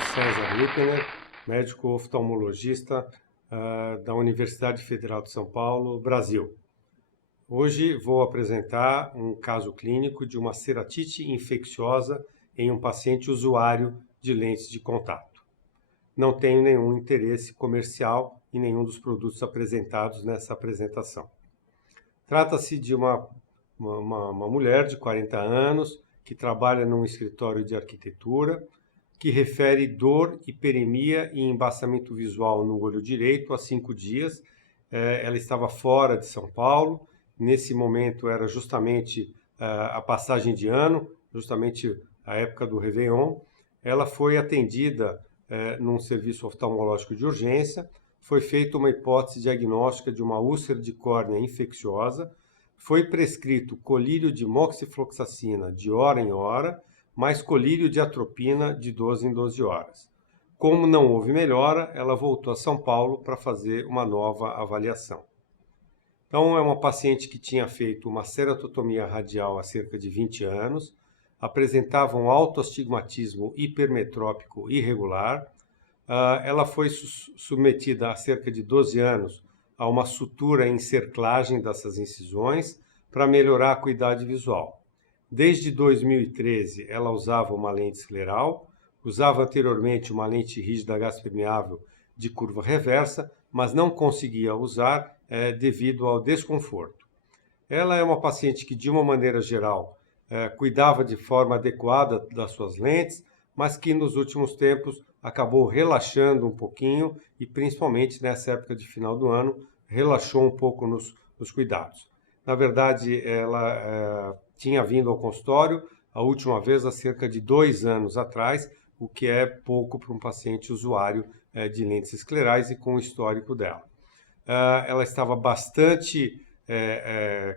César Lippener, médico oftalmologista da Universidade Federal de São Paulo, Brasil. Hoje vou apresentar um caso clínico de uma ceratite infecciosa em um paciente usuário de lentes de contato. Não tenho nenhum interesse comercial em nenhum dos produtos apresentados nessa apresentação. Trata-se de uma mulher de 40 anos que trabalha num escritório de arquitetura, que refere dor, hiperemia e embaçamento visual no olho direito há 5 dias. Ela estava fora de São Paulo. Nesse momento era justamente a passagem de ano, justamente a época do Réveillon. Ela foi atendida num serviço oftalmológico de urgência. Foi feita uma hipótese diagnóstica de uma úlcera de córnea infecciosa. Foi prescrito colírio de moxifloxacina de hora em hora, mais colírio de atropina de 12 em 12 horas. Como não houve melhora, ela voltou a São Paulo para fazer uma nova avaliação. Então, é uma paciente que tinha feito uma ceratotomia radial há cerca de 20 anos, apresentava um alto astigmatismo hipermetrópico irregular. Ela foi submetida há cerca de 12 anos a uma sutura em cerclagem dessas incisões para melhorar a acuidade visual. Desde 2013, ela usava uma lente escleral, usava anteriormente uma lente rígida gás permeável de curva reversa, mas não conseguia usar devido ao desconforto. Ela é uma paciente que, de uma maneira geral, cuidava de forma adequada das suas lentes, mas que nos últimos tempos acabou relaxando um pouquinho e, principalmente nessa época de final do ano, relaxou um pouco nos cuidados. Na verdade, ela tinha vindo ao consultório a última vez há cerca de 2 anos atrás, o que é pouco para um paciente usuário de lentes esclerais e com o histórico dela. Ela estava bastante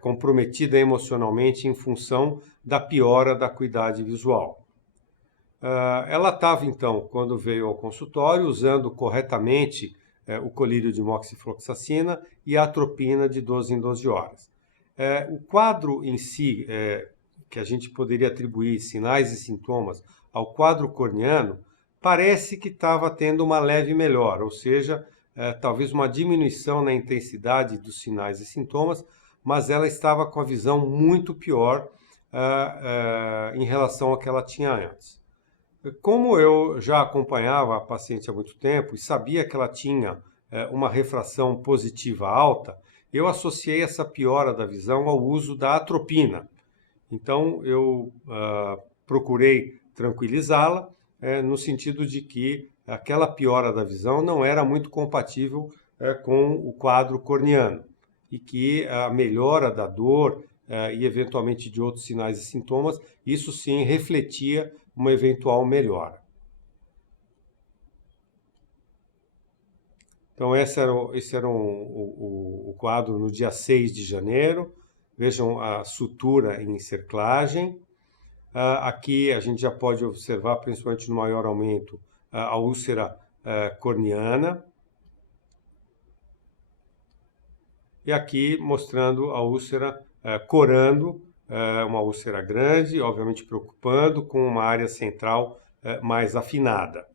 comprometida emocionalmente em função da piora da acuidade visual. Ela estava, então, quando veio ao consultório, usando corretamente o colírio de moxifloxacina e a atropina de 12 em 12 horas. O quadro em si, que a gente poderia atribuir sinais e sintomas ao quadro corneano, parece que estava tendo uma leve melhora, ou seja, talvez uma diminuição na intensidade dos sinais e sintomas, mas ela estava com a visão muito pior em relação ao que ela tinha antes. Como eu já acompanhava a paciente há muito tempo e sabia que ela tinha uma refração positiva alta, eu associei essa piora da visão ao uso da atropina. Então, eu procurei tranquilizá-la, no sentido de que aquela piora da visão não era muito compatível com o quadro corneano e que a melhora da dor e, eventualmente, de outros sinais e sintomas, isso sim refletia uma eventual melhora. Então, esse era o quadro no dia 6 de janeiro. Vejam a sutura em cerclagem. Aqui a gente já pode observar, principalmente no maior aumento, a úlcera corneana. E aqui mostrando a úlcera corando, uma úlcera grande, obviamente preocupando, com uma área central mais afinada.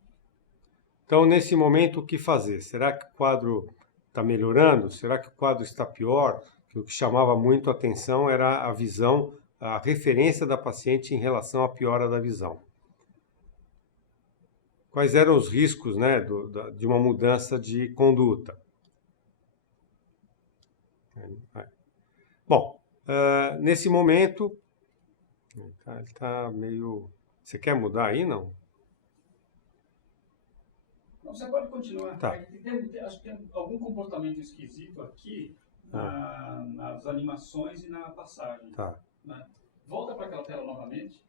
Então, nesse momento, o que fazer? Será que o quadro está melhorando? Será que o quadro está pior? O que chamava muito a atenção era a visão, a referência da paciente em relação à piora da visão. Quais eram os riscos, né, de uma mudança de conduta? Bom, nesse momento, ele está meio... Você quer mudar aí, não? Não, você pode continuar. Tá. Acho que tem algum comportamento esquisito aqui nas animações e na passagem. Tá. Né? Volta para aquela tela novamente.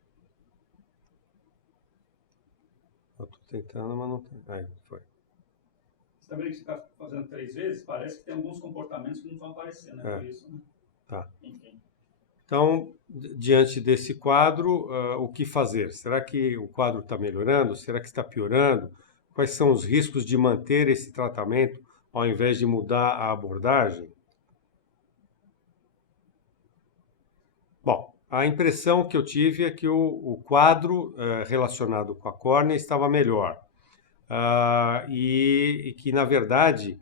Eu estou tentando, mas não tem. Aí, foi. Você está vendo que você está fazendo 3 vezes? Parece que tem alguns comportamentos que não estão aparecendo, né? Por isso, né? Tá. Enfim. Então, diante desse quadro, o que fazer? Será que o quadro está melhorando? Será que está piorando? Quais são os riscos de manter esse tratamento ao invés de mudar a abordagem? Bom, a impressão que eu tive é que o quadro relacionado com a córnea estava melhor. e que, na verdade,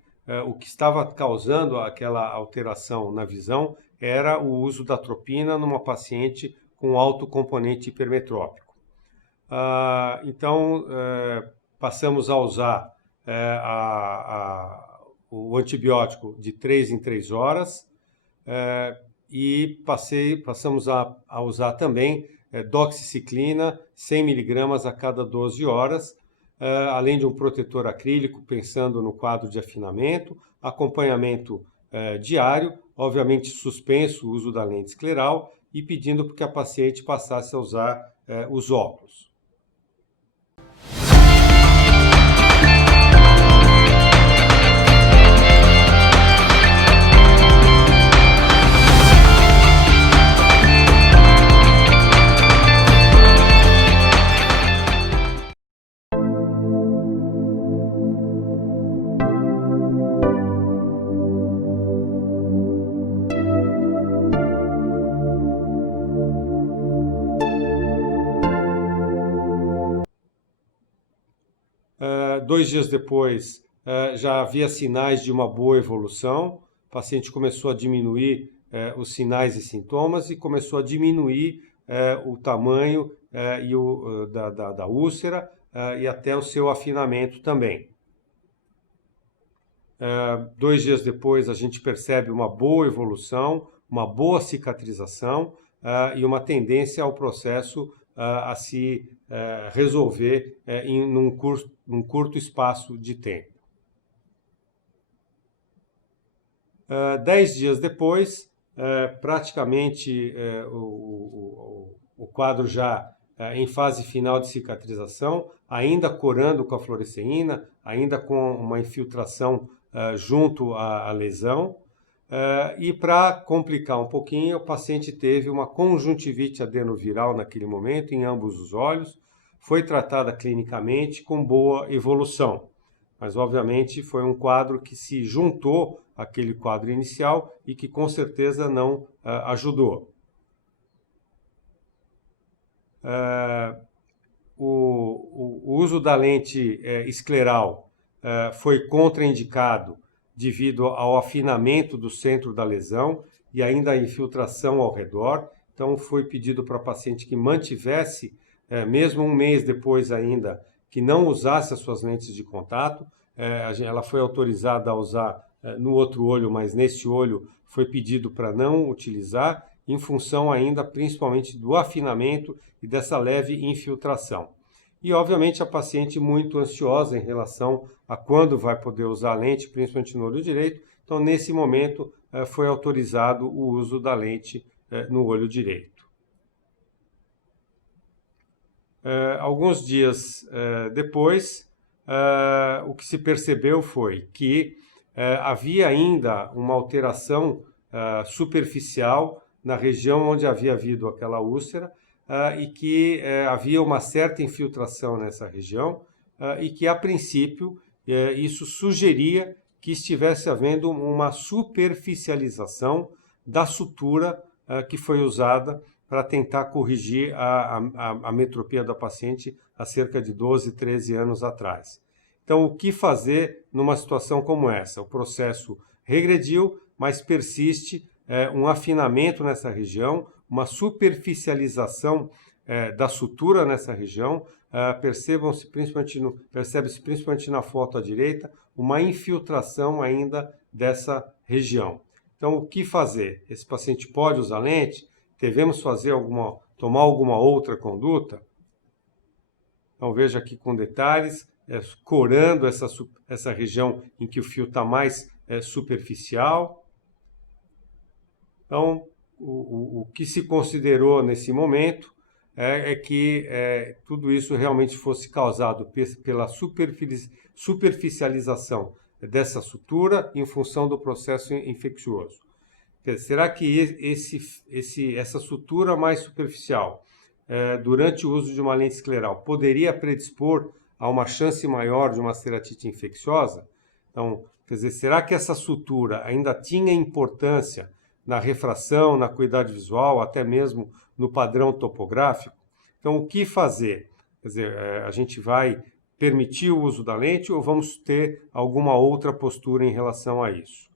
o que estava causando aquela alteração na visão era o uso da atropina numa paciente com alto componente hipermetrópico. Então, passamos a usar o antibiótico de 3 em 3 horas e passamos a usar também doxiciclina, 100 mg a cada 12 horas, além de um protetor acrílico, pensando no quadro de afinamento, acompanhamento diário, obviamente suspenso o uso da lente escleral e pedindo para que a paciente passasse a usar os óculos. Dois dias depois, já havia sinais de uma boa evolução. O paciente começou a diminuir os sinais e sintomas e começou a diminuir o tamanho da úlcera e até o seu afinamento também. 2 dias depois, a gente percebe uma boa evolução, uma boa cicatrização e uma tendência ao processo a se resolver num curto espaço de tempo. 10 dias depois, praticamente o quadro já em fase final de cicatrização, ainda corando com a fluoresceína, ainda com uma infiltração junto à lesão. E para complicar um pouquinho, o paciente teve uma conjuntivite adenoviral naquele momento, em ambos os olhos, foi tratada clinicamente com boa evolução. Mas, obviamente, foi um quadro que se juntou àquele quadro inicial e que, com certeza, não ajudou. O uso da lente escleral foi contraindicado devido ao afinamento do centro da lesão e ainda a infiltração ao redor. Então, foi pedido para a paciente que mantivesse, mesmo um mês depois ainda, que não usasse as suas lentes de contato. Ela foi autorizada a usar no outro olho, mas nesse olho foi pedido para não utilizar, em função ainda principalmente do afinamento e dessa leve infiltração. E, obviamente, a paciente muito ansiosa em relação a quando vai poder usar a lente, principalmente no olho direito. Então, nesse momento, foi autorizado o uso da lente no olho direito. Alguns dias depois, o que se percebeu foi que havia ainda uma alteração superficial na região onde havia havido aquela úlcera, e que havia uma certa infiltração nessa região e que, a princípio, isso sugeria que estivesse havendo uma superficialização da sutura que foi usada para tentar corrigir a metropia da paciente há cerca de 12, 13 anos atrás. Então, o que fazer numa situação como essa? O processo regrediu, mas persiste um afinamento nessa região, uma superficialização da sutura nessa região. Percebe-se principalmente na foto à direita, uma infiltração ainda dessa região. Então, o que fazer? Esse paciente pode usar lente? Devemos tomar alguma outra conduta? Então, veja aqui com detalhes, corando essa região em que o fio está mais superficial. Então, o que se considerou nesse momento é que tudo isso realmente fosse causado pela superficialização dessa sutura em função do processo infeccioso. Será que essa sutura mais superficial, durante o uso de uma lente escleral, poderia predispor a uma chance maior de uma ceratite infecciosa? Então, quer dizer, será que essa sutura ainda tinha importância na refração, na acuidade visual, até mesmo no padrão topográfico? Então, o que fazer? Quer dizer, a gente vai permitir o uso da lente ou vamos ter alguma outra postura em relação a isso.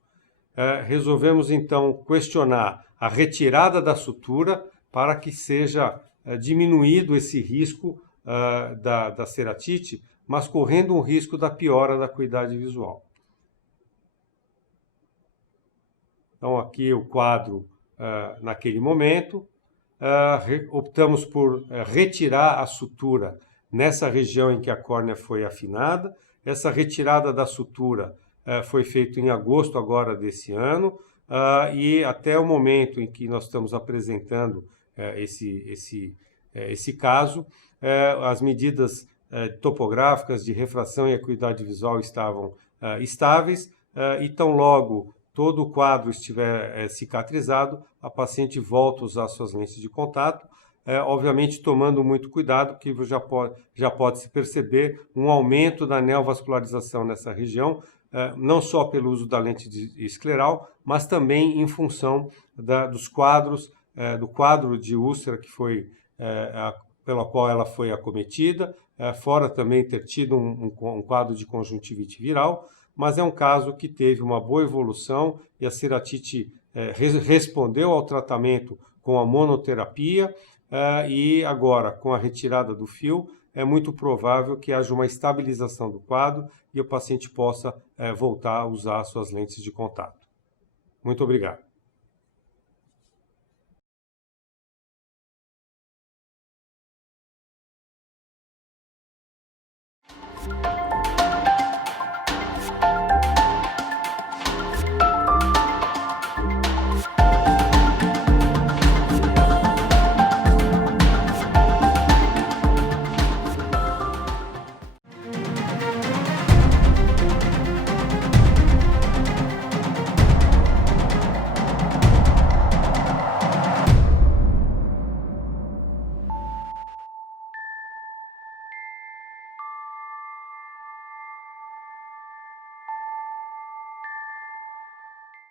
Resolvemos então questionar a retirada da sutura para que seja diminuído esse risco da ceratite, mas correndo um risco da piora da acuidade visual. Então aqui o quadro naquele momento, optamos por retirar a sutura nessa região em que a córnea foi afinada. Essa retirada da sutura foi feita em agosto agora desse ano, e até o momento em que nós estamos apresentando esse caso, as medidas topográficas de refração e acuidade visual estavam estáveis, e tão logo todo o quadro estiver cicatrizado, a paciente volta a usar suas lentes de contato, obviamente tomando muito cuidado, porque já pode se perceber um aumento da neovascularização nessa região, não só pelo uso da lente escleral, mas também em função dos quadros, do quadro de úlcera que foi, pela qual ela foi acometida, fora também ter tido um quadro de conjuntivite viral, mas é um caso que teve uma boa evolução e a ceratite respondeu ao tratamento com a monoterapia, e agora, com a retirada do fio, é muito provável que haja uma estabilização do quadro e o paciente possa voltar a usar suas lentes de contato. Muito obrigado.